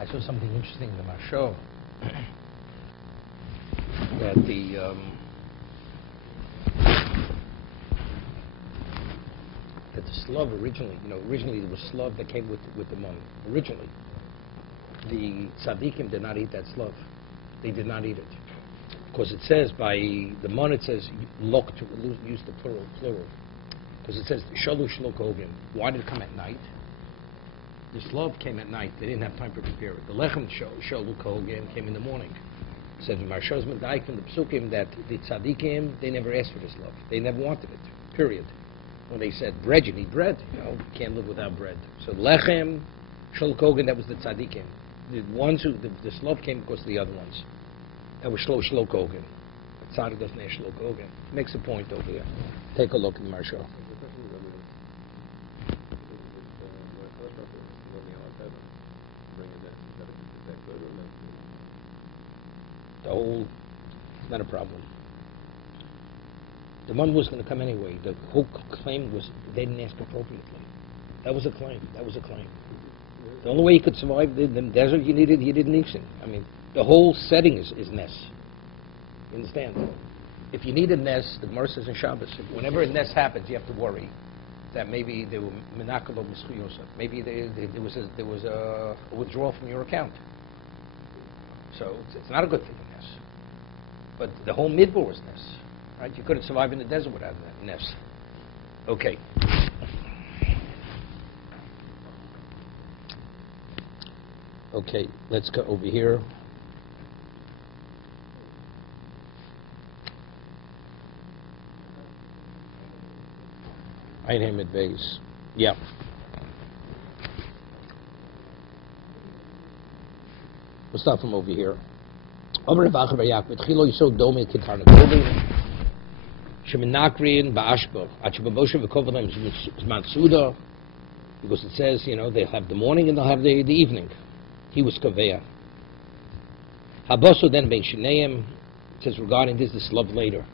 I saw something interesting in the Marsho that the slav originally, originally there was slav that came with the money. Originally, the tzaddikim did not eat that slav. They did not eat it because it says by the mon it says lok to use the plural because it says shalu shlok ogim. Why did it come at night? The slav came at night. They didn't have time to prepare it. The lechem shalu ogim came in the morning. It says in Marsho's Medayik from the Psukim that the tzaddikim they never asked for the slav. They never wanted it. Period. When they said bread, you need bread. You can't live without bread. So lechem, shalkogan, that was the tzaddikim. The ones who the slav came because of the other ones. That was shlokogan. Tzaddik doesn't have shlokogan. Makes a point over there. Take a look in Marsho. The whole, not a problem. The money was going to come anyway. The whole claim was they didn't ask appropriately. That was a claim. The only way you could survive the desert, you needed nixon. I mean, the whole setting is ness. You understand? If you need a ness, the Gemara says in Shabbos, whenever a ness happens, you have to worry that maybe they were menakalo mischuyosa. Maybe there was a withdrawal from your account. So it's not a good thing in ness. But the whole midbar was ness. Right? You couldn't survive in the desert without that nest. Okay. Okay, let's go over here. Ein Hamid Vase. Yeah. We'll start from over here. Shemenakrin ba'ashba, Achibabosha v'kovalem zman, because it says, they'll have the morning and they'll have the evening. He was kaveya. Habosu then ben shineim, it says regarding this love later.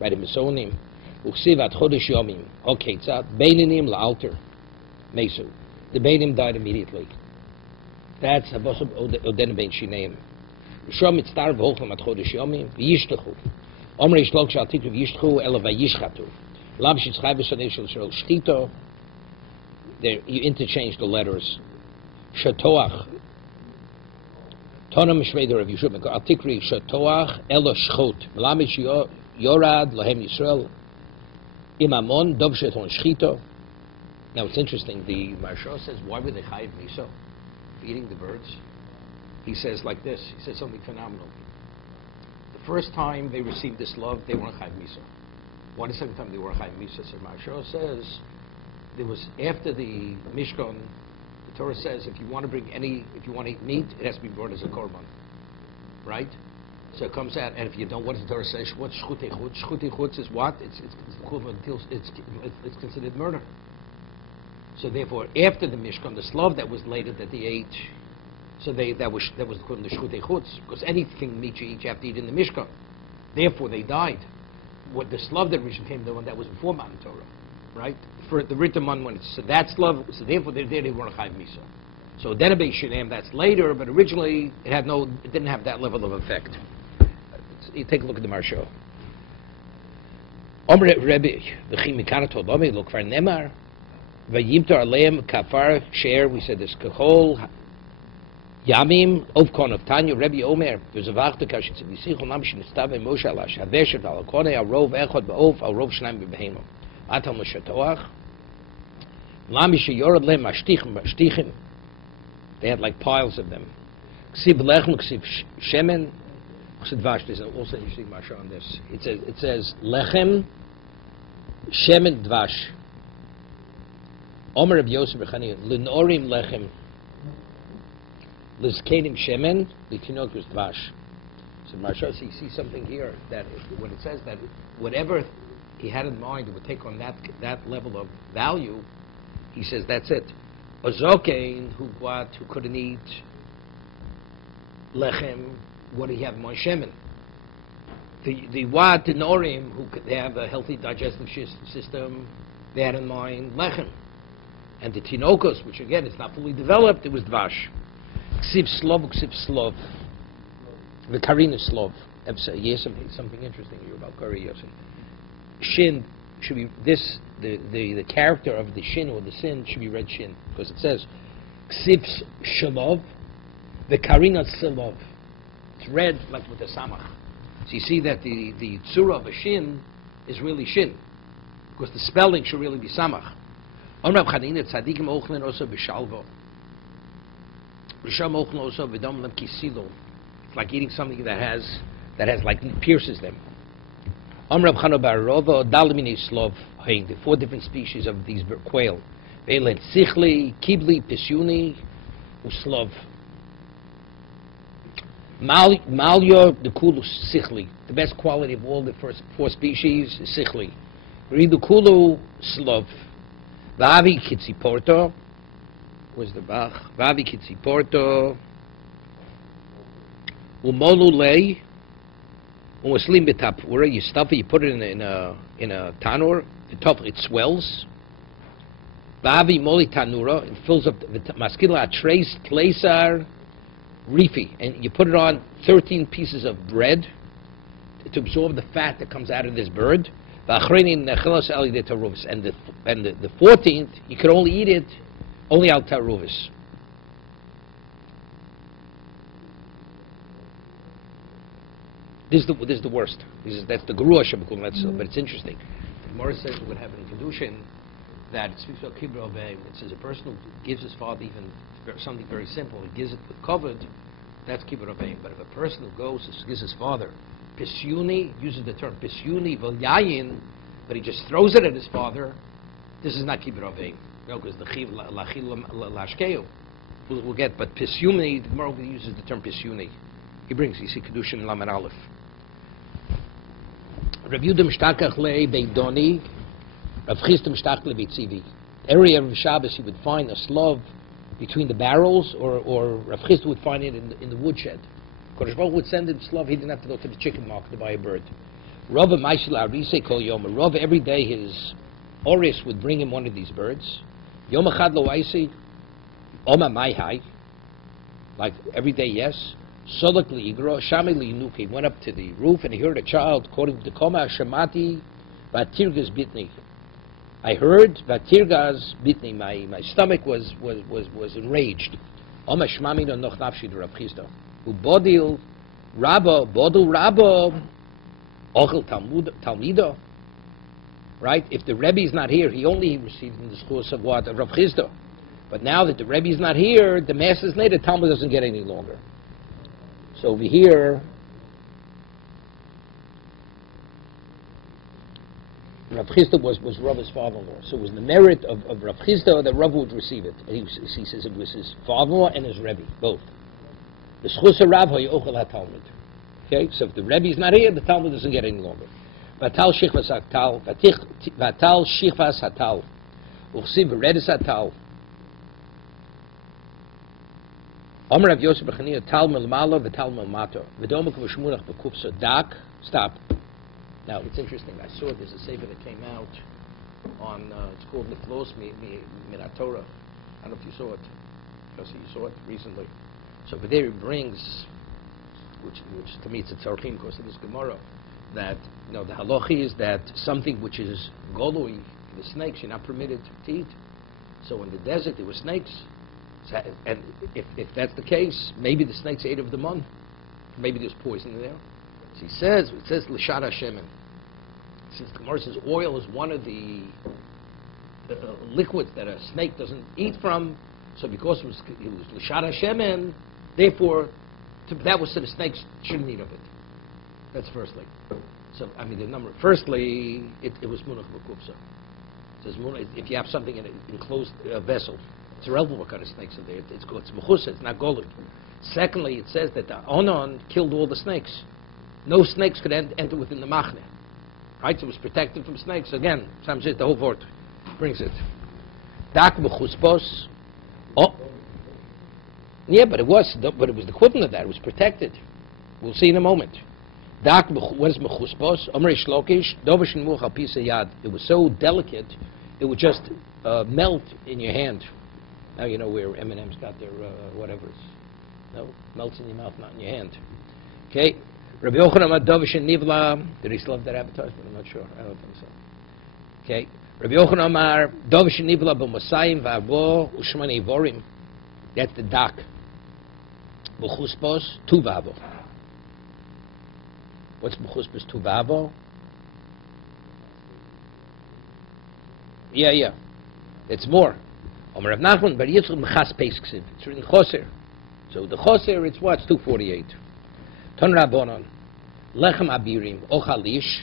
Right in Misonim. Uksiv at chodesh yomim. Okay, tzad, beininim la'alter. Mesu. The beinim died immediately. That's Habosu oden ben shineim. Shom mitztar v'ochem at chodesh yomim, v'yishtechu. Omri shlok shal tikru v'yishtechu ela v'yishchatu. Lav shitzchai v'sonei shel shchito. There, you interchange the letters. Shatoach. Tonam Shveder of Yeshua Atikri Shatoach Elo Shchot Melamish Yorad Lahem Yisrael Imamon Dov Sheton Shchito. Now it's interesting. The Marsha says, why were they chayiv miso for eating the birds? He says like this. He says something phenomenal. The first time they received this love, they weren't chayiv miso. Why the second time they were chayiv miso? So Marsha says there was after the Mishkan. The Torah says if you want to eat meat, it has to be brought as a korban, right? So it comes out, and if you don't, what does the Torah say? What's shchutei chutz? Shchutei chutz is what? It's considered murder. So therefore, after the Mishkan, the slav that was later that they ate, so that was called the shchutei chutz, because anything meat you eat, you have to eat in the Mishkan. Therefore, they died. What the slav that originally came, the one that was before Matan Torah, right? For the Rittamon one, so that's love. So therefore, they weren't chayiv miso. So Denabei Shinam, that's later, but originally it didn't have that level of effect. You take a look at the Marsho. Omre Rebbe v'chim mikanato b'omei lo kvar nemar v'yimtar aleim kafar share. We said this kahol yamim ovkon of Tanya Rebbe Omer v'zavachta kashitz v'sichol nam shnestav Moshe alash hadeshet v'alakone arov echad ba'ov arov shnayim b'behemah atam l'shatoach. They had like piles of them. Ksiv lechem, ksiv shemen. There's also an interesting marsha on this. It says lechem, shemen, dvash. Omer Reb Yosef Bechani, linorim lechem, lizkenim shemen, litinokos dvash. So marsha, so you see something here that when it says that whatever he had in mind it would take on that level of value. He says that's it. Ozokein who couldn't eat lechem, what do you have? Moshemen. The Wat and Norim who could have a healthy digestive system, they had in mind lechem. And the Tinokos, which again is not fully developed, it was dvash. Ksiv slov, ksiv slov. The karina slov. Yes, something interesting here about Kari Yossi. Shin should be this. The character of the shin or the sin should be read shin because it says ksiv shalov, the karina silov. It's read like with the samach. So you see that the tzura of a shin is really shin because the spelling should really be samach. Omrav Chanina tzadikim ochlin also b'shalvo. Risham ochlin also v'dom lem kisilo. It's like eating something that has like pierces them. Omrav Chano Barova Dalimini Slov. The 4 different species of these quail. Velen sichli, kibli, pisyuni, uslov. Malyo the kulu sichli. The best quality of all the first 4 species is sichli. Ridukulu slov. Vavi kitziporto. Where's the bach? Vavi kitziporto. Umolu lei. Umuslim betapura. You stuff it. You put it in a tanur. The top it swells. Vavi moli tanura. It fills up the maskila trace placer rifi, and you put it on 13 pieces of bread to absorb the fat that comes out of this bird. And the 14th, you could only eat it only al taruvis. This is the worst. That's the Gurua Shabakun, but it's interesting. The Gemara says what happened in Kedushin, that it speaks about Kibra Obey. It says a person who gives his father even something very simple, he gives it with covered, that's Kibra Obey. But if a person who goes and gives his father Pisyuni, uses the term Pisyuni Vilyayin, but he just throws it at his father, this is not Kibra Obey. No, because the Chiv Lachil Lashkeu. We'll get, but Pisyuni, the Gemara uses the term Pisyuni. He brings, you see, Kedushin Lamed Aleph. Rav Yudim Shtakach Le Beidoni, Rav Chistim Shtakach Le Beitzivi. Every Shabbos he would find a slov between the barrels, or Rav Chistim would find it in the woodshed. Kodesh Baruch would send him slov, he didn't have to go to the chicken market to buy a bird. Rav Maishil Arise Kol Yom. Rav, every day his Oris would bring him one of these birds. Yom Echad Lo Aisi, Oma Mai Hai. Like every day, yes. Solak liigro, shami liinuki, went up to the roof and he heard a child quoting the Koma Shamati Vatirgas Bitni. I heard Vatirgas Bitni, my stomach was enraged. Oma Shmami no noch nafshi de Rav Chisda. Ubodil Rabba, Bodil Rabba, Ochel Talmido. Right? If the Rebbe is not here, he only received in the schools of what? Of Rav Chisda. But now that the Rebbe is not here, the masses later, Talmud doesn't get any longer. So over here, Rav Chisda was Rav's father-in-law. So it was the merit of Rav Chisda that Rav would receive it. And he says it was his father-in-law and his Rebbe, both. The schus of Rav ho'yochel ha-Talmud. Okay, so if the Rebbe is not here, the Talmud doesn't get any longer. Vatal shichvas hatal, vatal shichvas hatal, uchsiv v'redis hatal. Omer Rav Yosef Bechania tal melmalo v'tal melmato v'domek v'shmunach b'kupsa dak. Stop. Now it's interesting. I saw there's a sefer that came out on. It's called Niflos Minat Torah. I don't know if you saw it. Because you saw it recently. So, but there it brings, which to me it's a tzarchim because of this Gemara, that the halacha is that something which is golui, the snakes, you're not permitted to eat. So in the desert there were snakes. And if that's the case, maybe the snakes ate of the mun. Maybe there's poison in there. So it says l'shad hashemen. Since the Gemara says oil is one of the liquids that a snake doesn't eat from, so because it was l'shad hashemen, therefore that was so the snakes shouldn't eat of it. That's firstly. So I mean the number. Firstly, it was munach b'kupsa. It says if you have something in an enclosed vessel. It's irrelevant what kind of snakes are there. It's mechusa, it's not goluk. Secondly, it says that the Onan killed all the snakes. No snakes could enter within the machne. Right? So it was protected from snakes. Again, Sam says the whole word brings it. Dak mechuspos. Oh. Yeah, but it was the equivalent of that. It was protected. We'll see in a moment. Dak, what is mechuspos? Omrei shlokish, dovashin much al pisa yad. It was so delicate, it would just melt in your hand. Now you know where M&M's got their whatever. No, melts in your mouth, not in your hand. Okay. Rabbi Yochanan Amar Dovish and Nivla. Did he still have that advertisement? I'm not sure. I don't think so. Okay. Rabbi Yochanan Amar Dovish and Nivla b'Mosayim v'Avo u'Shmani Vorim. That's the dak. B'Chuspos tu v'Avo. What's B'Chuspos tu v'Avo? Yeah. It's more. Omer Rav Nachman bar Yitzchak Mechas Peisksid. It's written Choser. So the Choser, it's what? It's 248. Ton Rabbanon. Lechem Abirim Ochalish.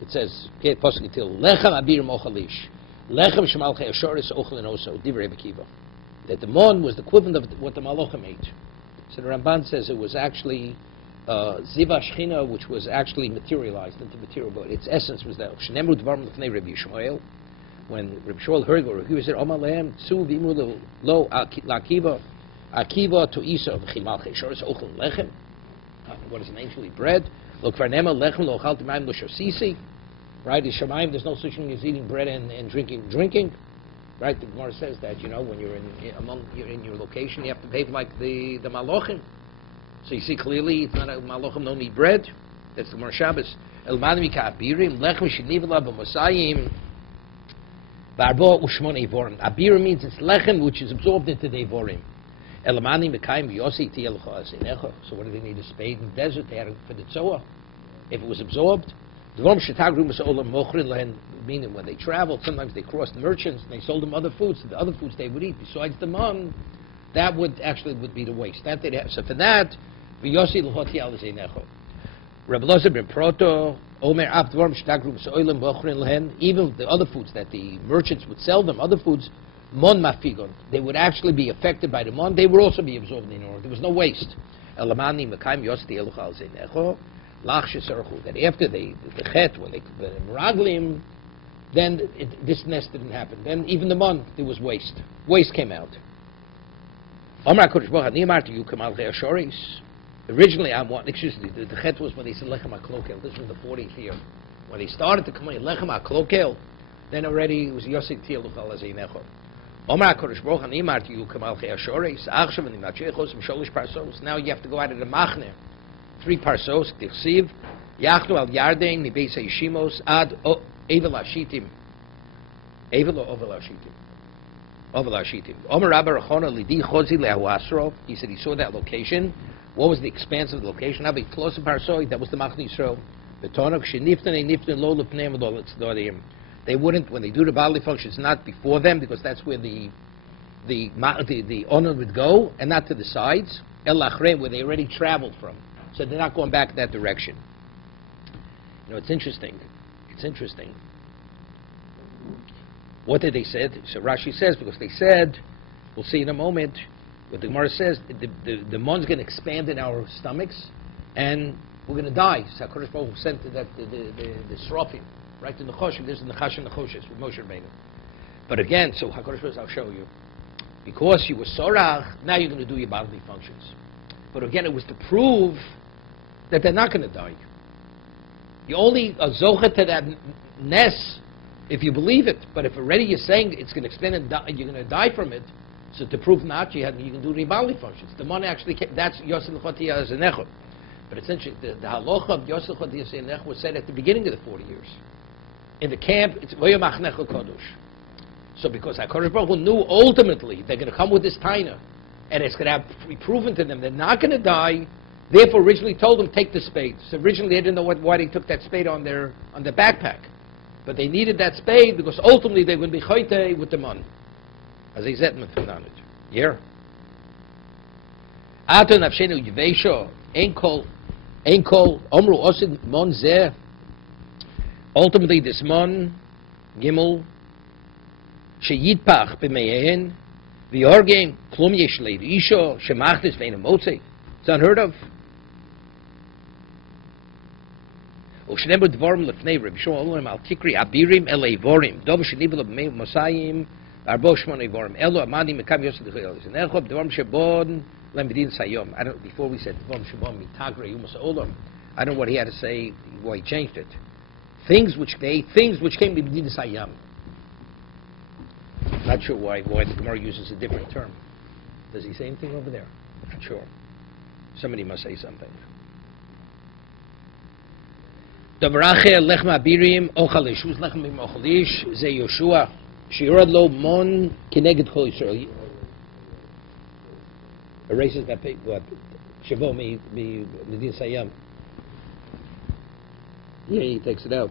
It says, okay, Pasuk Til. Lechem Abirim Ochalish. Lechem Shemalchei Ashoris Ochalin Oso. Divrei Bekiva. That the mon was the equivalent of what the Malachim ate. So the Ramban says it was actually Ziva Shechina, which was actually materialized into material, but its essence was that. Shenemru Dvarim Lefnei Rabbi Yishmael. When Rabbi Shmuel heard it, he said, Omar Lehem, Tzu V'imru Lo Akiva, Akiva to Isa of Chimalchei Shoris Ochel Lechem. What is an anciently bread? Look for Nema Lechem Lo Chal Timayim Lo Shosisi. Right? In Shemaim, there's no such thing as eating bread and drinking. Right? The Gemara says that, when you're in your location, you have to behave like the Malachim. So you see clearly, it's not a Malachim don't eat bread. That's the Gemara Shabbos. El Manim Abirim Lechem Shenivala B'Mosayim. Barbo Ushmon Evorim. Abirim means it's lechem which is absorbed into the Evorim. Elamani Mekayim Yosi Tielcha Asenecha. So what do they need a spade in the desert? They had it for the tzoa. If it was absorbed, Dvom Shetagru Masolam Mochrin Lehen, meaning when they traveled, sometimes they crossed merchants and they sold them other foods. The other foods they would eat besides the man, that would be the waste. That they'd have. So for that, Yosi L'Choti Al Asenecha. Rabbi Lozer ben Proto, Omer Avdvorm Shtagrum Soilim Bochrin Lehen, even the other foods that the merchants would sell them, other foods, Mon Mafigon, they would actually be affected by the Mon, they would also be absorbed in the order. There was no waste. Elamani Mekayim Yosti Eluchal Zeinecho, Lach Sheserchu, that after the Chet, when they Meraglim, then this nest didn't happen. Then even the Mon, there was waste. Waste came out. Omer HaKadosh Baruch Hu, Ni'amar to you Kamal Che'ashoris. Originally, the chet was when they said Lechem HaKlokel. This was the 40th year. When they started to come in Lechem HaKlokel, then already it was Yosek Tiel Luchal Azeinecho. Omer HaKadosh Baruch Hu Ni'amar to you Kamal Che'ashoris. Achshav and Nimachechos Misholish Parsos. Now you have to go out of the Machne. 3 Parsos, Tichsiv, Yachnu Al Yarden, Nibeis HaYishimos, Ad Evel HaShitim. Evel or Ovel HaShitim? Ovel HaShitim. Omer Rabbi Rachona Lidi Chozi Lehu Asro. He said he saw that location. What was the expanse of the location? That was the Machne Yisrael. They wouldn't, when they do the bodily functions, not before them, because that's where the honor would go, and not to the sides. El Lachrein, where they already traveled from. So they're not going back that direction. It's interesting. What did they say? So Rashi says, because they said, we'll see in a moment, what the Gemara says, the mon's going to expand in our stomachs, and we're going to die. So HaKadosh Baruch Hu sent that the Srofim, right to the Choshim. There's the Nechash and Nechoshes with Moshe Rabbeinu. But again, so HaKadosh Baruch Hu, I'll show you. Because you were Sorach, now you're going to do your bodily functions. But again, it was to prove that they're not going to die. You only are Zocha to that Nes if you believe it. But if already you're saying it's going to expand and you're going to die from it, so to prove not, you can do the bodily functions. The money actually came, that's Yosef L'Chotia Zenecho. But essentially, the halacha of Yosef L'Chotia Zenecho was said at the beginning of the 40 years. In the camp, it's Voyamach Necho Kodosh. So because HaKadosh Baruch Hu knew ultimately they're going to come with this taina, and it's going to be proven to them they're not going to die, therefore originally told them, take the spade. So originally they didn't know why they took that spade on their backpack. But they needed that spade because ultimately they would be choyte with the money. As he said, yeah. Ato nafshenu yveisho ein kol omru osid mon zeh. Ultimately, this mon gimel sheyitpach b'meihen v'yorgem klum yesh le'isho shemachtis ve'en motzei. It's unheard of. Ushnebu dvorim lefnei Rabbi Shmuel olam al tikri abirim eleivorim dov shenibel mosayim. I don't know, before we said, I don't know what he had to say, why he changed it. Things which came B'Medin Sayam. Not sure why the Gemara uses a different term. Does he say anything over there? Not sure. Somebody must say something. Davrache lech ma'abirim ochalish. Who's lech ma'achalish? Ze Yoshua. Shirad lo mon kineged chol Yisrael. Erases that page. What? Shavo mi Medin Sayam. Yeah, he takes it out.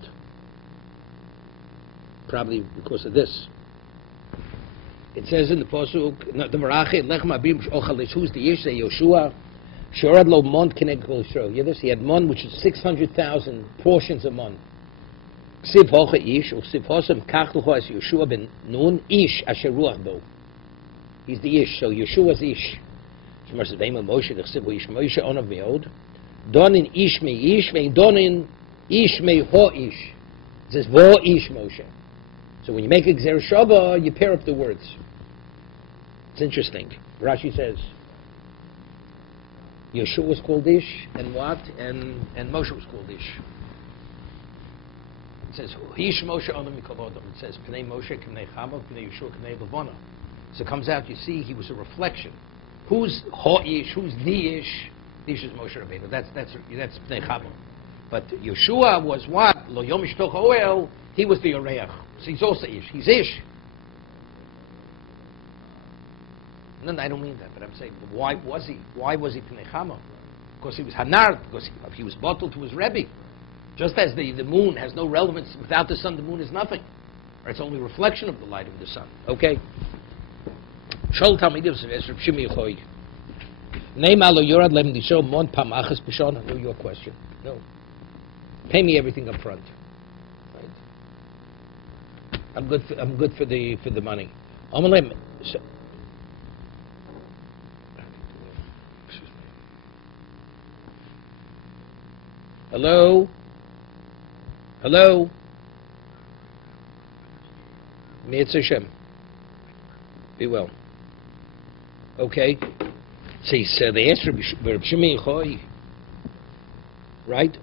Probably because of this. It says in the Pasuk, Davrache lech ma'abirim ochalish. Who's the Yish? Ze Yoshua. Shorad lo mon kineged chol Yisrael. You He had mon, which is 600,000 portions of mon. Ksiv hoche ish, uksiv hosem kach l'cho as Yeshua ben Nun, ish asher ruach bo. He's the ish, so Yeshua's ish. Shemar says, Ve'im Moshe, d'chsiv hu ish Moshe onav me'od. Donin ish me ish, ve'in donin ish me ho ish. It says, vo ish Moshe. So when you make a gzer shava, you pair up the words. It's interesting. Rashi says, Yeshua was called ish, and what? And Moshe was called ish. It says, Hish Moshe Adam Mikovodom. It says, Pnei Moshe Pnei Chama, Pnei Yeshua Pnei Levana. So it comes out, you see, he was a reflection. Who's Ho-ish? Who's the ish? The ish is Moshe Rabbeinu. That's Pnei Chama. But Yeshua was what? Lo Yom Ishtoch Oel. He was the Yoreach. So he's also ish. He's ish. No, I don't mean that, but I'm saying, why was he? Why was he Pnei Chama? Because he was Hanar, because he was bottled to his Rebbe. Just as the moon has no relevance without the sun, the moon is nothing. Or it's only a reflection of the light of the sun. Okay? Shol Talmidim says, Reb Shimi Yochoi. Neima lo yorad lem disho mon pamachas b'shon. I know your question. No. Pay me everything up front. Right? I'm good for the money. Amalem. Hello? Hello? Mitzvah Hashem. Be well. Okay. So he said, they asked Reb Shimi Yochoi, right?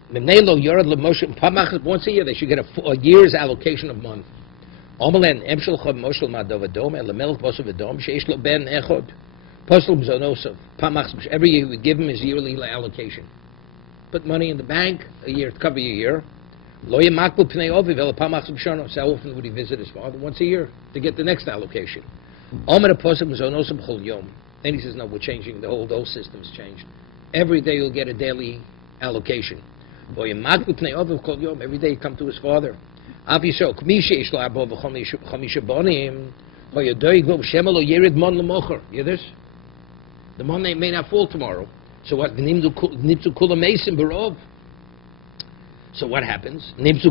Once a year, they should get a year's allocation of month. Every year, we give him his yearly allocation. Put money in the bank, a year to cover your year. So how often would he visit his father? Once a year to get the next allocation. Then he says, no, we're changing, the whole system's changed. Every day you'll get a daily allocation. Every day you come to his father. The money may not fall tomorrow. So what? So what happens? That's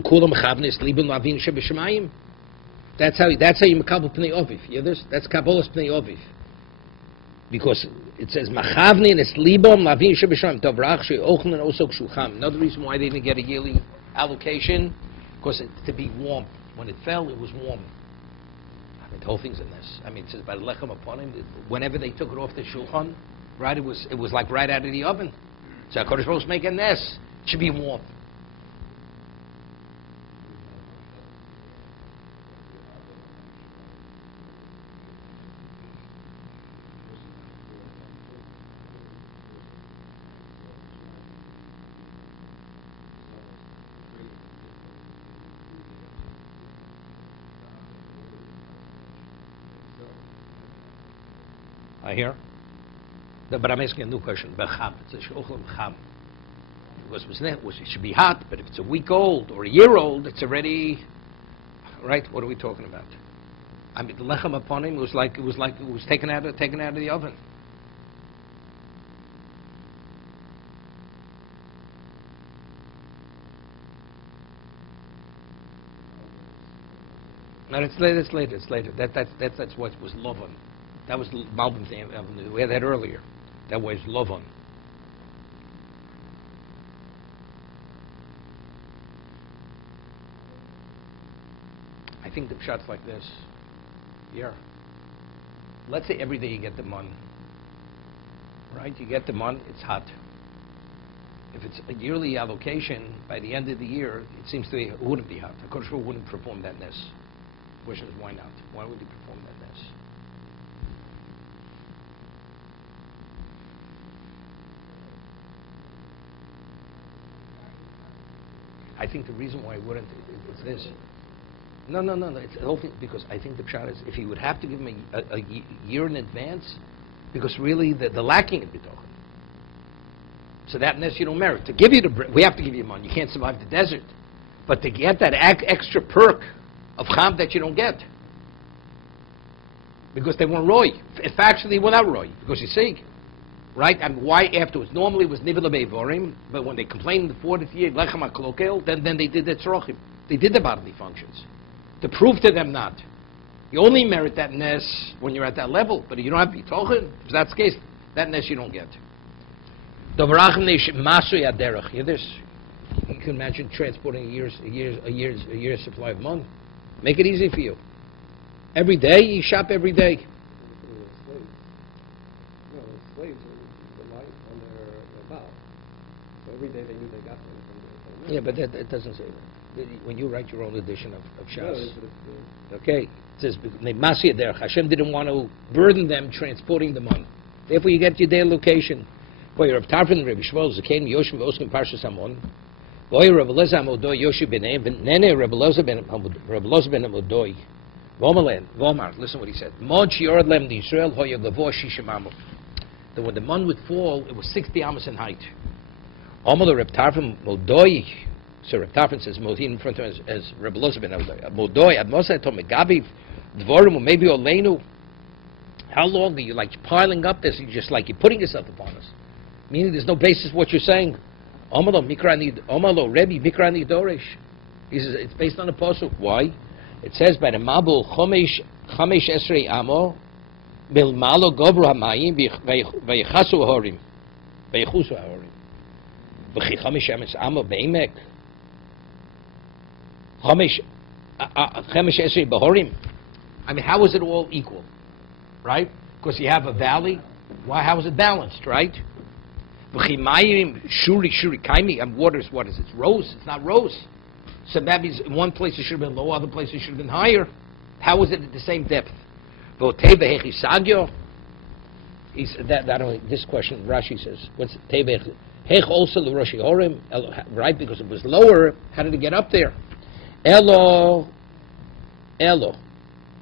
how you makabel pnei oviv. You hear this? That's kabbalas pnei oviv. Because it says machavnin es libam lavin shebeshamayim tavrach she'ochlen osok shulcham. Another reason why they didn't get a yearly allocation, because to be warm. When it fell, it was warm. I mean, the whole thing's in this. I mean, it says by the lechem upon him. Whenever they took it off the shulchan, right, it was like right out of the oven. So HaKadosh Baruch Hu making this. It should be warm. I hear. No, but I'm asking a new question. Becham. It's a shochel becham. Because it should be hot, but if it's a week old or a year old, it's already right. What are we talking about? I mean, the lechem upon him was taken out of the oven. No, it's later. That's what was Lovan. That was Malbim thing. We had that earlier. That was Lovan. I think the shot's like this. Here. Let's say every day you get the mun. Right? You get the mun, it's hot. If it's a yearly allocation, by the end of the year, it seems to be, it wouldn't be hot. HaKadosh Baruch Hu wouldn't perform that ness. The question is, why not? Why would he perform that ness? I think the reason why I wouldn't is this. No. It's the whole thing, because I think the pshat is if he would have to give him a year in advance, because really the lacking in bitochen. So that unless you don't merit to give you we have to give you money. You can't survive the desert, but to get that extra perk of cham that you don't get, because they weren't roy. If actually we're not roy, because you see, right? And why afterwards? Normally it was nivela beivorim, but when they complained in the 40th year, lechem haklokel, then they did the tzrochim. They did the bodily functions. To prove to them not. You only merit that nes when you're at that level, but you don't have bitochen. If that's the case, that nes you don't get. You can imagine transporting a year's supply of money. Make it easy for you. Every day, you shop every day. Slaves rely on their bow. So every day they knew they got something. Yeah, but it doesn't say that. When you write your own edition of Shas. No, okay, it says, Hashem didn't want to burden them transporting the money. Therefore, you get your daily location. Boy, Rav Tarfon, Rabbi Shmuel, Zakein, Yoshim, Voskim, Parshas Hamon. Boy, Rav Elazar Amodoy, Yoshim B'nei, Nene, Rav Elazar Ben Amodoy. Vomar, listen what he said. Mon Shiorad Lem Yisrael, Hoya Gavo Shishim Amo. That when the moon would fall, it was 60 amos in height. Amol Rav Tarfon Modoy. So Rav Tarfon says, Mohin in front of him as Rav Elazar Ben Amodoy. Modoy, Admosai Tom Megabiv, Dvorim, maybe Olenu. How long are you like piling up this? You're putting yourself upon us. Meaning there's no basis for what you're saying. Omalo Rebbe Mikrani Doresh. He says it's based on a pasuk. Why? It says by the Mabul Chomesh Esrei Amo Milmalo Gobru Hamayim Vayichasu Horim Vayichusu Horim V'chi Chomesh Emes Amo Beimek Chomesh Esrei Bahorim. I mean, how is it all equal? Right? Because you have a valley. Why? How is it balanced? Right? Shuri kaimi, and waters, what is it? It's rose. It's not rose. So that means in one place it should have been low, other places it should have been higher. How is it at the same depth? This question, Rashi says, what's teveh? Hech also l'roshi horim, right? Because it was lower. How did it get up there? Elo.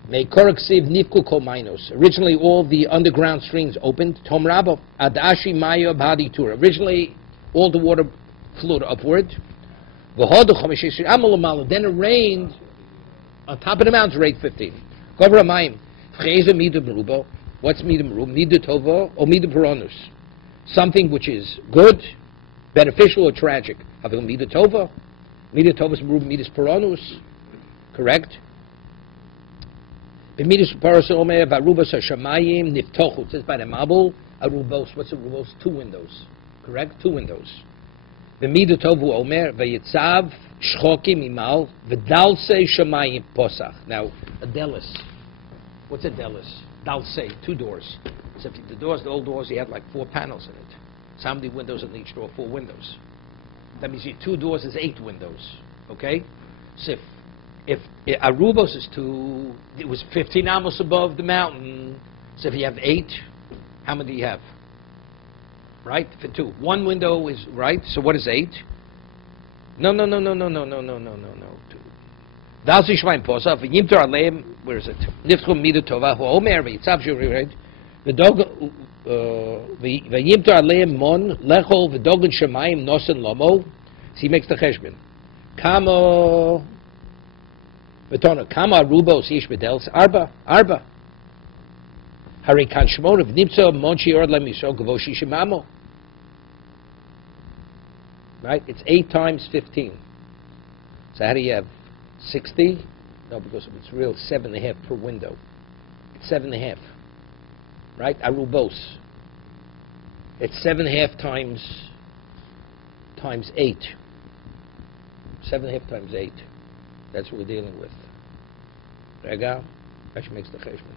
Originally, all the underground streams opened. Tom Rabbo, Adashi Maya Badi Tur. Originally, all the water flowed upward. Then it rained on top of the mountains, rate 15. What's Mida Meruba? Mida Tova or Mida Peronus? Something which is good, beneficial, or tragic. Mida Tova. Mida Tova is Meruba, Midas Peronus. Correct? B'midas parshas omer v'arubos hashamayim niftochu. It says by the Mabul, arubos. What's arubos? 2 windows. Correct? 2 windows. B'midas tovu omer v'yitzav shchokim imal v'dalse shamayim posach. Now, a delis. What's a delis? Dalse, 2 doors. So if the old doors, you have like 4 panels in it. So how many windows in each door? 4 windows. That means your 2 doors is 8 windows. Okay? So if Arubos is 2, it was 15 amos above the mountain. So if you have 8, how many do you have? Right? For 2. 1 window is, right? So what is 8? No. 2. Dalsi Shvaim Posaf, Yimtor Aleim, where is it? Niftchum Mida Tova, Hu Omer, V'yitzav Shuri, right? V'yimtor Aleim Mon, Lechol, V'dogan Shemayim, Nosen Lomo. So he makes the cheshbon. Kamo... Kama Rubos Ish Bedels Arba. Hari Kan Shmon of Nipso Monchi Ord Lemiso Gavoshi Shimamo. Right? It's 8 times 15. So how do you have 60? No, because it's real 7.5 per window. It's 7.5. Right? Arubos. It's 7.5 times 8. 7.5 times 8. That's what we're dealing with. Rega, Rashi makes the cheshbon.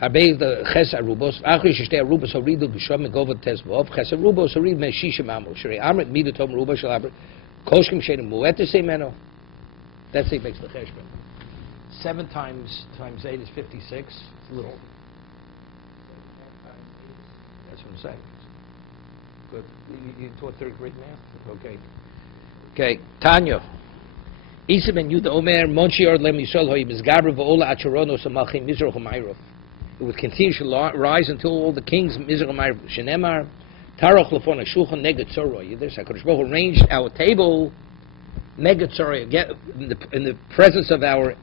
Habei the ches arubos. Achri sheshtei arubos horidu b'shom megovat tezvov. Ches arubos horid me'shishim amo. Shrei amrit midatom arubos shel abrit. Koshkim shenim muetes emeno. That's it makes the cheshbon. 7 times 8 is 56. It's a little. That's what I'm saying. Good. You taught 3rd grade math? Okay. Okay, Tanya. Isa ben Yuda Omer, Monshi Ord Lem Yisrael Hoy Bizgabra V'ola Acharonos Amalchim Mizrach U'Mayrov. It would continue to rise until all the kings Mizrach U'Mayrov Shenemar Taroch Lefon HaShulchan Neged Tzorah. This HaKadosh Baruch Hu arranged our table Neged Tzorah in the presence of our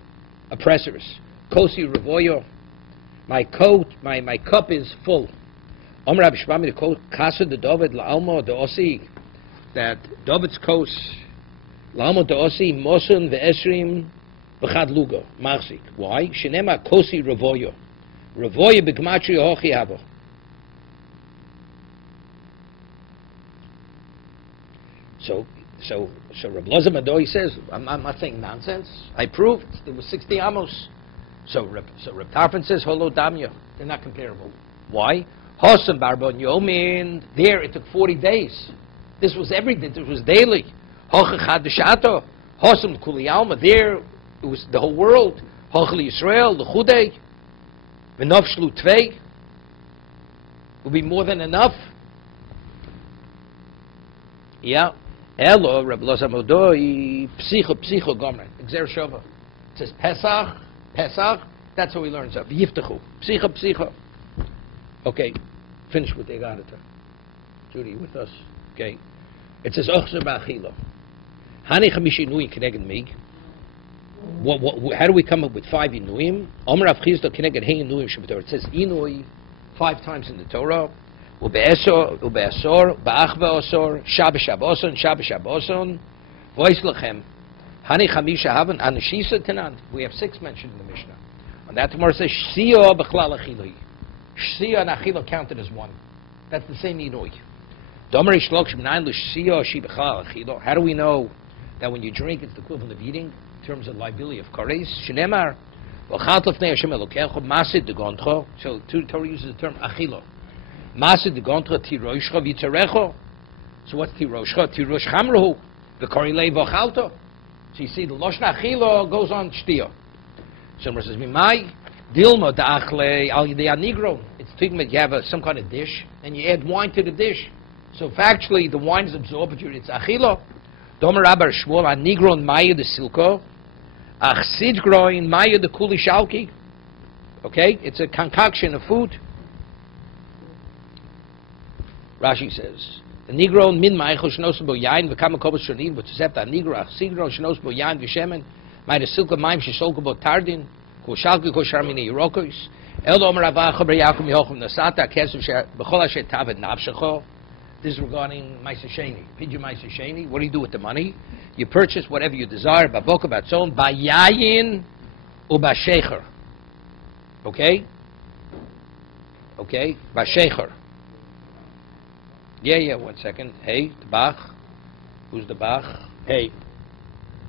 oppressors. Kosi Revoyo. My coat, my cup is full. Omer Abishmami the coat Kasa de David La'alma de Osi, that David's coast La'alma de Osi Mosun ve'esrim v'chad lugo machzik. Why? Shenema Kosi Revoyo. Revoyo b'gmatri hochi habo. So Reb Loza Madoi says, I'm not saying nonsense. I proved there was 60 amos. So Reb Tarfon says, Holo Damya. They're not comparable. Why? Hosam Barbon Yomin. There it took 40 days. This was everything. This was daily. Hochachad Shato. Hosam Kuli Alma. There it was the whole world. Hochli Yisrael, the Chudei. V'nof Shlu Tvei. Will be more than enough. Yeah. Elo, Reb Loza Madoi, Psycho Gomer. Exer Shova. It says Pesach. That's how we learn stuff. Yiftachu. Psycho. Okay, finish with the Egadata. Judy, with us. Okay. It says Ochzer Ba'achilo. Hani Chamishi Nui Keneged Mig. How do we come up with 5 Inuim? Omer Avchizdo Keneged Hein Inuim Shabbator. It says Inui 5 times in the Torah. Ube'esor, Ba'ach Ba'osor, Shabbason, Voice Lechem. Hani Chamisha Havan Anashisa Tenant. We have 6 mentioned in the Mishnah. And that tomorrow says Shio B'chlal Achiloi. Shio and Achilo counted as 1. That's the same Inui. Domer Ishlok Shemnayin L'Shio Shi B'chlal Achilo. How do we know that when you drink it's the equivalent of eating in terms of liability of kares? Shnemar V'chalt Lefnei Hashem Elokecho Masid Degontcho. So Torah uses the term Achilo. Masid Degontcho Tiroshcha V'Tzarecho. So what's Tiroshcha? Tirosh Chamruhu. The Korilei V'chalto. So you see, the Lashon Achilo goes on Shtiya. Someone says, Mimai, Dilma Da'achle Al Yidei Anigro. It's talking about you have some kind of dish, and you add wine to the dish. So factually, the wine is absorbed, but it's Achilo. Domer Rabbar Shmuel Anigron Maya de Silko. Ach Sidgroin Maya de Kuli Shalki. Okay? It's a concoction of food. Rashi says, the Negro min ma'echel shnos bo yain v'kama kobos shonim v'tzep da Negro ach sigro shnos bo yain v'shemen ma'ide silka ma'im shesholka bo tardin ko shalki ko sharmini yirokos el omer avacha ber yakum yochum nasata kesem she b'chol asher tavet nafshecho. This is regarding Ma'aser Sheni. Pidya Ma'aser Sheni. What do you do with the money? You purchase whatever you desire. Bavoka batzon bayayin ubashecher. Okay. Bashecher. Yeah, 1 second. Hey, the Bach. Who's the Bach? Hey.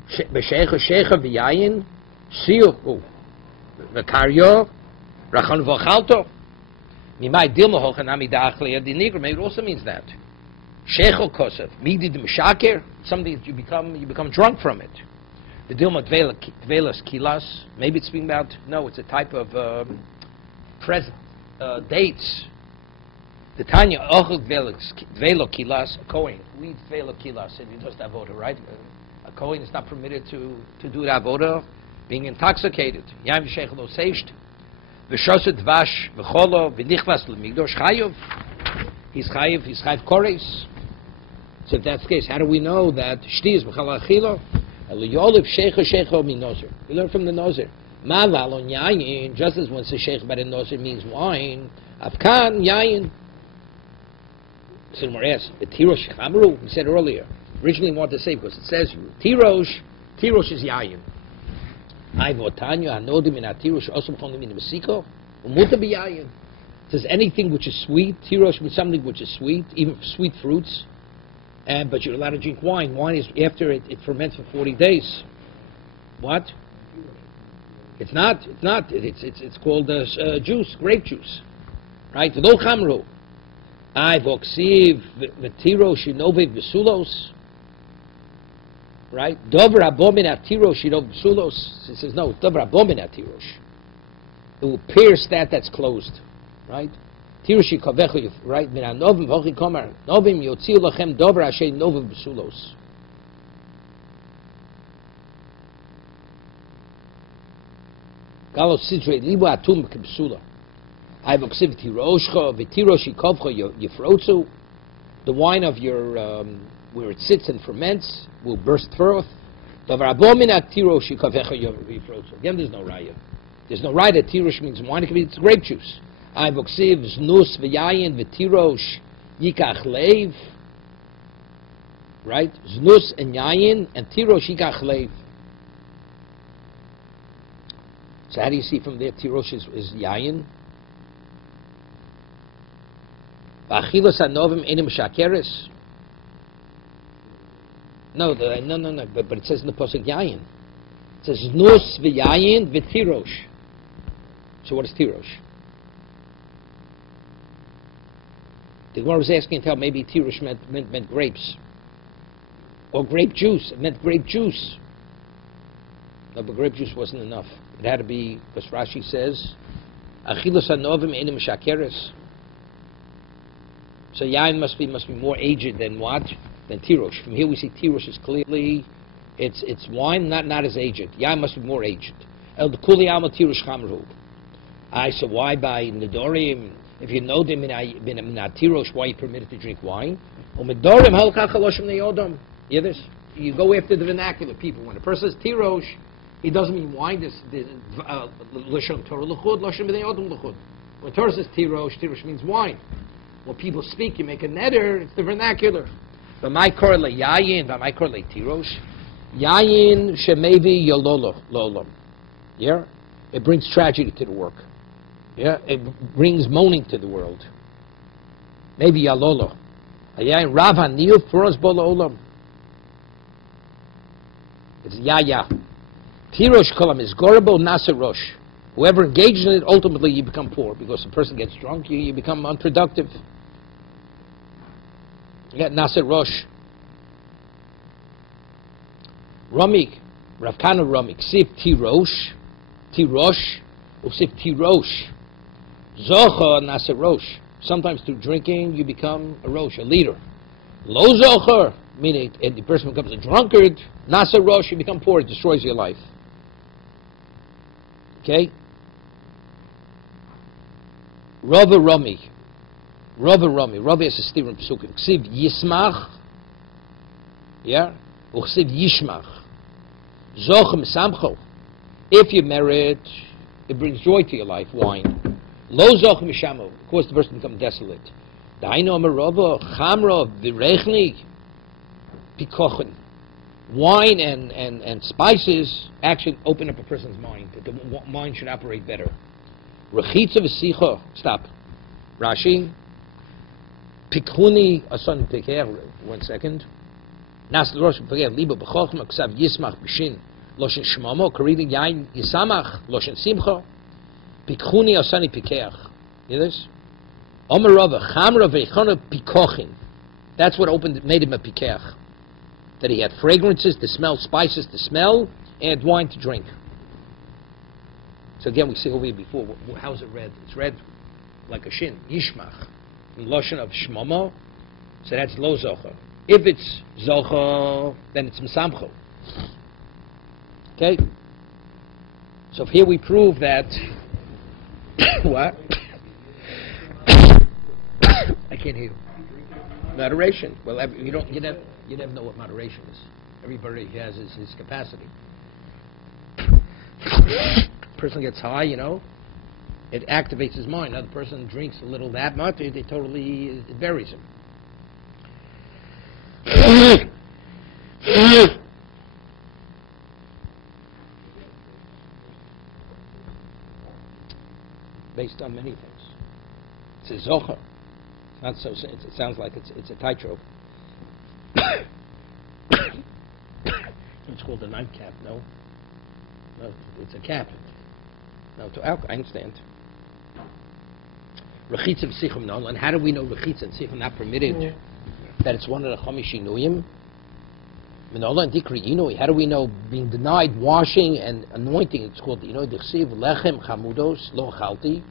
B'shecher, shecher, v'yayin, siu, v'karyo, rachon v'chalto. Mimai dilma hochanami da'achle di nigra. Maybe it also means that. Shecher kosev, midi de mishaker, something that you become drunk from it. The dilma dvelas kilas. Maybe it's speaking about, no, it's a type of dates. The Tanya ochel dvelo kilas, a Kohen. We eat dvelo kilas and he does the avoda, right? A Kohen is not permitted to do the avoda, being intoxicated. Yam v'sheichel lo seisht, v'shoset dvash v'cholo v'nichvas l'migdosh chayiv. He's chayiv kores. So if that's the case, how do we know that shti is b'chal achilo? Eliyoliv shecho mi nozer. We learn from the nozer. Maval on yayin, just as when it says sheich by the nozer means wine, afkan yayin. So we're asked, the tirosh chamru, we said earlier. Originally we wanted to say, because it says tirosh is yayin. I votanyo anodim in atirosh also b'chonim in the mesiko, umuta b'yayin. It says anything which is sweet, tirosh means something which is sweet, even sweet fruits, but you're allowed to drink wine. Wine is after it ferments for 40 days. What? It's not. It's called juice, grape juice, right? Lo chamru. I voksiv v'tiro shinoviv v'sulos. Right? Dover abomin atiro shinov v'sulos. It says no. Dover abomin atirosh. It will pierce that's closed. Right? Tiroshi kavechu. Right? Min anovim v'ochi komar. Novim yotziu lachem dover asher novim v'sulos. Galo sidre libu atum kibsula. I have oksiv tiroshcha v'tiroshi kovcha yifrotzu. The wine of your where it sits and ferments will burst forth. Again, there's no raya. There's no raya that tirosh means wine. It can be it's grape juice. I have oksiv znus v'yayin v'tirosh yikach leiv. Right? Znus and yayin and tirosh yikach leiv. So how do you see from there tirosh is yayin? V'achilos hanovim enim shakeres. No, but it says in the pasuk yayin. It says znus v'yayin v'tirosh. So what is tirosh? The Gemara was asking how maybe tirosh meant grapes. Or grape juice. It meant grape juice. No, but grape juice wasn't enough. It had to be, because Rashi says, Achilos hanovim enim shakeres. So yain must be more aged than what? Than tirosh. From here we see tirosh is clearly, it's wine, not as aged. Yain must be more aged. El dekuli alma tirosh chamru. So why by nedorim, if you know them in tirosh, why are you permitted to drink wine? Umedorim halkach haloshim neodom. Hear this? You go after the vernacular people. When a person says tirosh, he doesn't mean wine. This lashon Torah l'chud, lashon b'nei odom l'chud. When Torah says tirosh means wine. When people speak, you make a neder. It's the vernacular. But my korle yayin, but my korle tirosh, yayin shemevi yololo. Yeah, it brings tragedy to the work. Yeah, it brings moaning to the world. Maybe yalolo. Yayin rav haniyuf foros bolo olam. It's ya. Tirosh kolam is gorabo nasa rosh. Whoever engages in it, ultimately you become poor because the person gets drunk, you become unproductive. You got nasa rosh. Ramik, Rav Kana Ramik, sif tirosh, usif tirosh. Zocha nasa rosh. Sometimes through drinking you become a rosh, a leader. Lo zocher, meaning the person becomes a drunkard. Nasa rosh, you become poor, it destroys your life. Okay? Rava Rami has a steer in Pesukim. Ksiv Yismach, yeah? Uksiv Yishmach. Zochem Samcho. If you're married, it brings joy to your life, wine. Lo Zochem Shamo, of course the person becomes desolate. Daino Amarova, Chamra, Virechni, Pikochen. Wine and spices actually open up a person's mind. The mind should operate better. Rechitza v'sicha. Stop. Rashi. Pikhuni asan peker. 1 second. Nas l'rosh peker liba b'chochma ksav yismach b'shin loshen shmamo karidi yain yisamach loshen simcha. Pikhuni asani peker. Hear this? Omerava chamra v'echana pikochin. That's what made him a peker. That he had fragrances to smell, spices to smell, and wine to drink. So again, we see over here before, how's it read? It's read like a shin, yishmach, in lashon of shmama, so that's lo zocha. If it's zocha, then it's msamcho. Okay? So here we prove that, what? I can't hear you. Moderation. Well, you never know what moderation is. Everybody has his capacity. Person gets high, it activates his mind. Another person drinks a little that much, it buries him. Based on many things. It's a zocha. Not so. It sounds like it's a tightrope. It's called a nightcap. No, it's a cap. No, to alcohol. I understand. Rechitza v'sichum no. And how do we know rechitza and sichum not permitted? Yeah. That it's one of the chamishinuyim. Minola and dikri inui. How do we know being denied washing and anointing? It's called dichsiv lechem chamudos lo chalti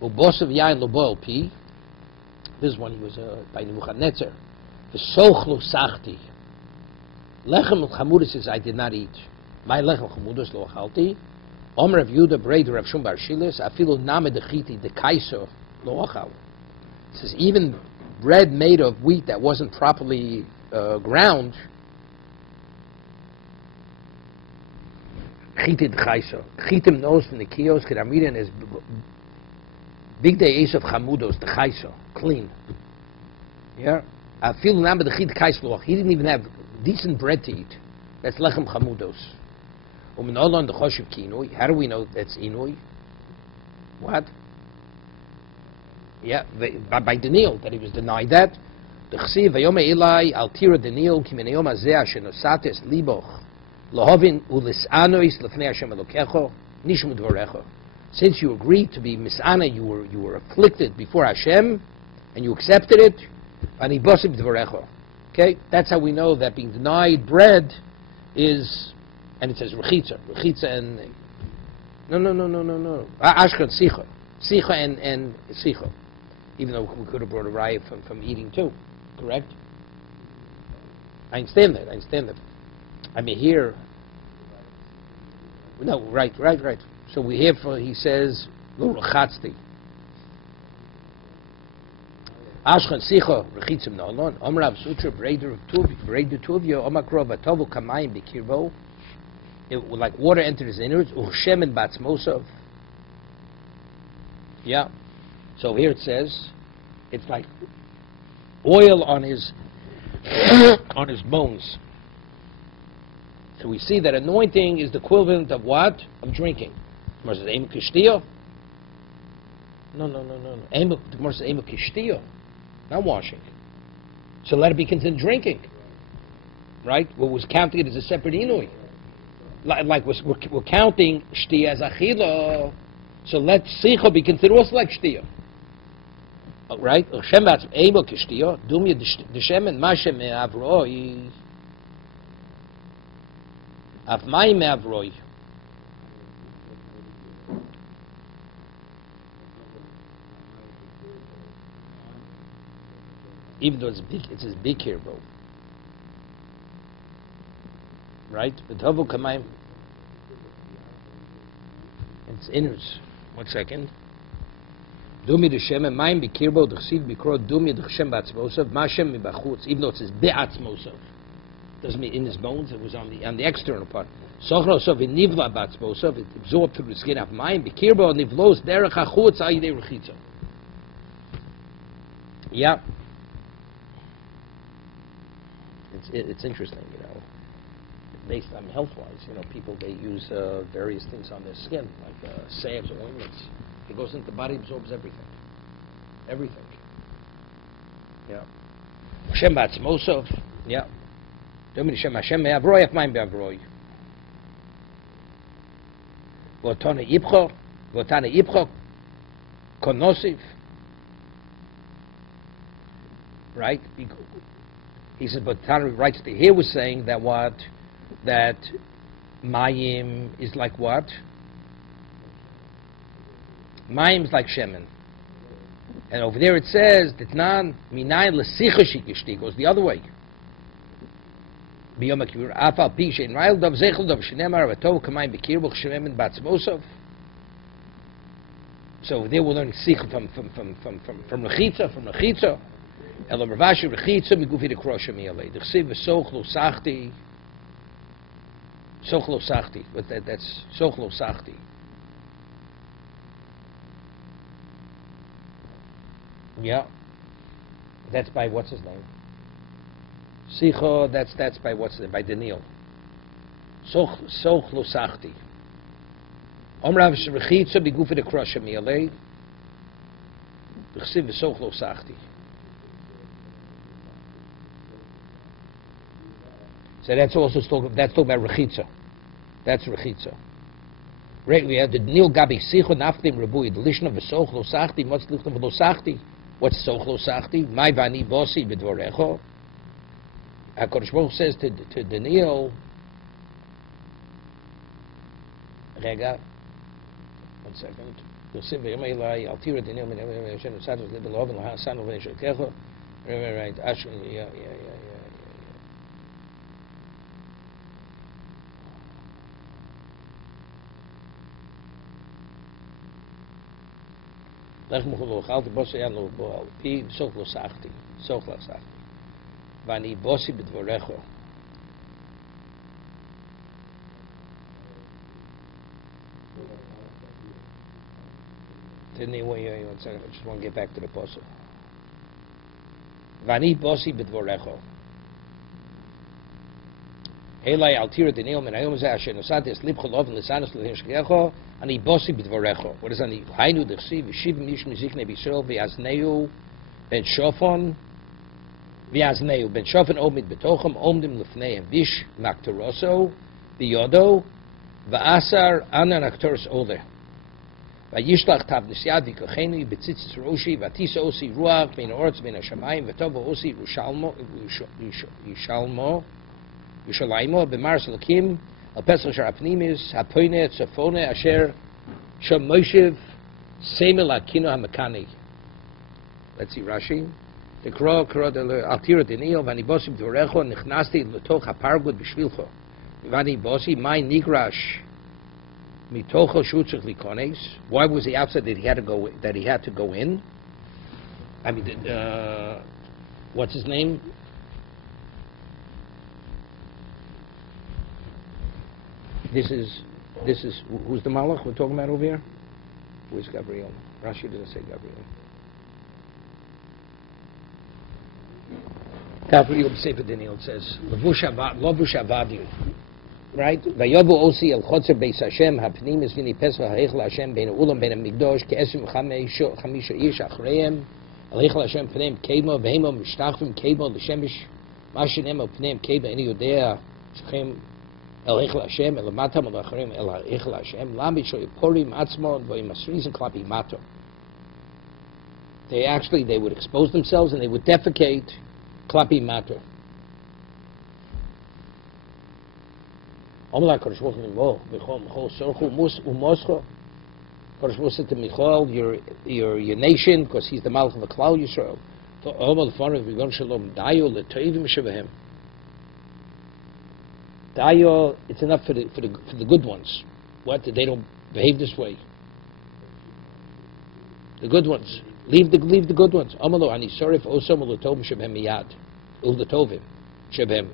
ubosav yain lo boel pi. This is when he was by Nebuchadnezzar. V'sochlu sachti. Lechem chamudos says I did not eat. My lechem chamudos lo chalti. Omer of Yudah Breder Rav Shum Bar Shilis Afilu Name Dechiti Dekaiso Lo Ochal. It says even bread made of wheat that wasn't properly ground. Chiti Dekaiso. Chitim knows from the kios Kedamidan is big day ace of chamudos Dekaiso clean. Yeah. Afilu Name Dechiti Dekaiso Lo. He didn't even have decent bread to eat. That's lechem chamudos. How do we know that's inui? What? Yeah, by Daniel, that he was denied that. The chsiv vayome Eli al tira Daniel kimenayom azeh shenosates liboch lahavin ulisanois lefnei Hashem elokecho nishmu dvarecho. Since you agreed to be misana, you were afflicted before Hashem, and you accepted it. Ani bosim dvarecho. Okay, that's how we know that being denied bread is. And it says rechitza and no. Ashkan sicha and sicha. Even though we could have brought a raya from eating too, correct? I understand that. I mean here. No, right. So we hear he says lo rechatzti. Ashkan sicha rechitzim no alon. Amrav sutra breder tuvio omakrov atovu kamayim bikirbo. Like water entered his innards, Uchshemen batzmosov. Yeah. So here it says, it's like oil on his on his bones. So we see that anointing is the equivalent of what? Of drinking. No. Not washing. So let it be considered drinking. Right? What was counting it as a separate inui. Like we're counting shtia as achila, so let sicha be considered also like shtia. Right? Shem batz emo kishtia, dumya deshem and mashem me'avroi, af mayim me'avroi. Even though it's big, it says big here, bro. Right? It's innards. 1 second. Dumi d'Shem and mine bikirbo d'chsiv bikro dumi d'Shem b'atzmosov mashem mibachutz. Even though it says be'atzmosov, doesn't mean in his bones. It was on the external part. Sochrosov v'nivla b'atzmosov. It absorbed through the skin of mine bikirbo nivlos derech hachutz ayidei rechitza. Yeah. It's interesting, you know. Based on health-wise, you know, people, they use various things on their skin, like salves or ointments. It goes into the body, absorbs everything. Everything. Yeah. Hashem ba'atzmosov. Yeah. Domin Hashem Hashem me'avroi af mayim be'avroi. V'otana yibcho konosiv. Right? He says, but Tana writes here was saying that what? That mayim is like what? Mayim is like shemen. And over there it says that nan minayin l'sicha shikishti goes the other way. Biyom HaKippur afal pi shein ra'il dav zechel dav shenemar v'tov kamayim b'kirbo shemen batzmosov. So over there we're learning sicha from rechitza. Elam ravashi rechitza migufi de krosha mi'alei. D'chsiv v'sochlo sachti. Sochlo sachti, but that's sochlo sachti. Yeah, that's by what's his name? Sicha. That's by what's it? By Daniel. Sochlo sachti. Omrav shechitza bigufa de krosha mi'alei. D'chsiv v'sochlo sachti. So that's also talking about rechitza. That's rechitza. Right, we have the Nil Gabi Sicho Naftim Rabui, the Lishna of Soch Lo Sachti, what's the Lichna of Lo Sachti? What's Soch Lo Sachti? My Vani Vosi B'dvorecho. HaKadosh Baruch says to Daniel, Rega, 1 second. Yosim V'yom Eli, Altira Daniel, Hashem Satos Libelov, and Hassan of Neshekecho. Right, Ashkan, yeah. Lech muchul lochal, the bosi an lo boal, pi soch lo sachti, vani bosi b'dvorecho. Didn't he? Wait, one second. I just want to get back to the posuk. Vani bosi b'dvorecho. Helai altira denil min hayom zeh asher nosates libcho lov lisanus lehim shkecho ani bosi b'dvorecho. What is ani? Hainu d'chsiv v'shivim ish miziknei b'Yisrael v'yazneu ben shofon v'yazneu ben shofon omid b'tochem omdim lefneihem vish makteroso v'yodo v'asar anan aktoros oleh. Vayishlach tav nisyad v'kochenu b'tzitzis roshi v'tisa osi ruach ben orts ben hashamayim v'tovo osi Yishalaymo b'mars lakim al pesach sharapnimis hapoine tzafone asher shom moshev semel akino hamakani. Let's see Rashi. The kro the altira denio vani bosi b'dvorecho nichnasti l'toch hapargud b'shvilcho vani bosi my nigrash mitocho shutzach likones. Why was he upset that he had to go in? I mean, what's his name? This is who's the malach we're talking about over here? Who is Gabriel? Rashi doesn't say Gabriel. Gabriel Sefer Daniel says Lavush Avadi. Right? Vayobu osi el chotzer beis Hashem hapnimis v'ni pesach ha'echel Hashem bein ulam bein hamikdosh ke'esim chamisha ish achreihem el hechel Hashem pneim kemo v'hemo mishtachvim kemo l'shemish mashenem el pneim kemo eni yodea shechem el hechel Hashem el matam el achreihem el hechel Hashem lamid sho yiporim atzmon v'yimasrizim klapi mato. They would expose themselves and they would defecate klapi mato. Omla Kodesh Baruch Hu Mimo, Michol Sorchu Umoscho. Kodesh Baruch Hu said to Michal, your nation, because he's the Malach of the Klal Yisrael. Omla L'Fanav V'Gon Shalom Dayo L'Toivim Shevahem. Dayo, it's enough for the good ones. What? They don't behave this way. The good ones. Leave the good ones. Omalo Ani Sorif Osam L'Tovim Shevahem Miyad. L'Tovim Shevahem.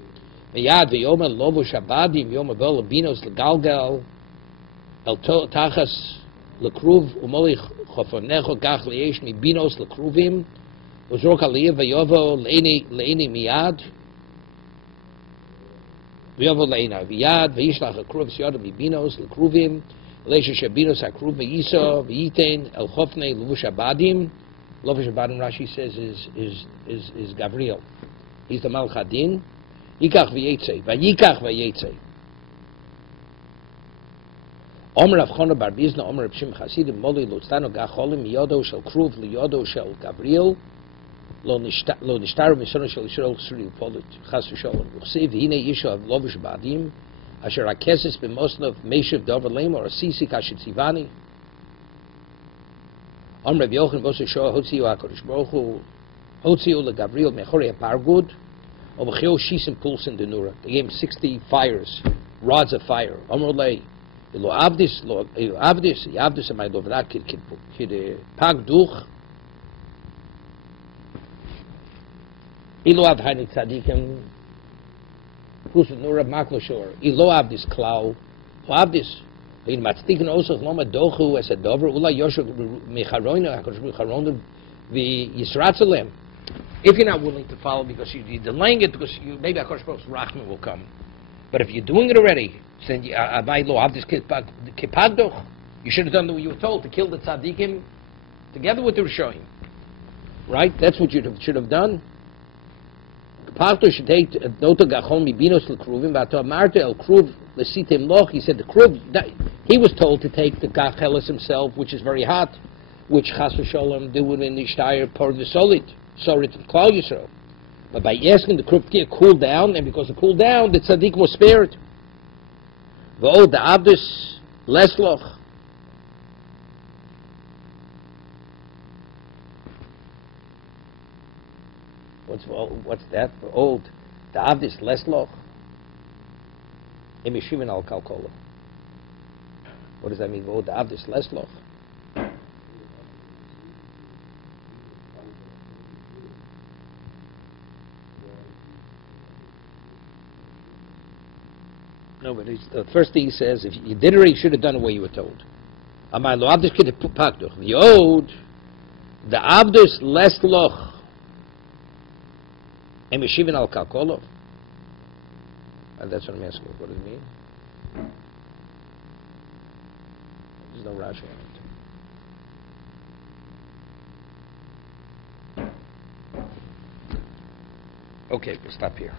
Miyad v'yoma lovo shabadim yoma bel binos legalgal el tachas lekruv umoli chofonecho gach leyesh mi binos lekruvim uzrok aliyah v'yovo leini miyad v'yovo leina v'yad v'yishlach lekruv siyad mi binos lekruvim leisha shabinos hakruv v'yiso v'yitein el chofnei lovo shabadim. Lovo shabadim Rashi says is Gabriel. He's the Malach Hadin. Yikach v'yetze. Omer Rav Chona bar Bizna, Omer Rav Shimon Chasidim, Moli Lutztano Gacholim, Yodo Shel Kruv, Yodo Shel Gabriel, Lo Nishtaru Misono Shel Yisrael Ksuri Upolit, Chas V'Sholom, Uchsiv, Hine Yisho Av Lovish Badim, Asher Akeses B'Mosnov, Meshev Dover Lema, or Sisi Kashit Zivani. Omer Rav Yochanan Boshe Shoah, Hotziu HaKadosh Baruch Hu, Hotziu LeGabriel Mechorei HaPargud, they gave him 60 fires, rods of fire. Amrulay, lo avdis, amay lovrak kid pag duch. Ilo av hanik tzadikim, who's nura makloshor. Ilo avdis klau, avdis. In matztiken osach loma dochu as a dover ula yoshuk mecharoina hakosh mecharoina vi yisratzalem. If you're not willing to follow because you're delaying it because maybe HaKadosh Baruch Hu's Rachman will come. But if you're doing it already, then you should have done what you were told, to kill the tzaddikim together with the Rishonim. Right? That's what you should have done. He said the kruv, he was told to take the gachelis himself, which is very hot, which chas v'sholem do in the shtayr part of the solid. So it's Klal Yisrael. But by asking the kruv to cool down, and because it cooled down, the tzaddik was spared. V'od the abdus lesloch. What's that for old? The abdus lesloch. Emishimin al kalkola. What does that mean? V'od the abdus lesloch. No, but the first thing he says, if you did it, you should have done it what you were told. The owed, the abdus less loch, and meshivin al kalkolov. And that's what I'm asking. What does it mean? There's no Rashi on it. Okay, we'll stop here.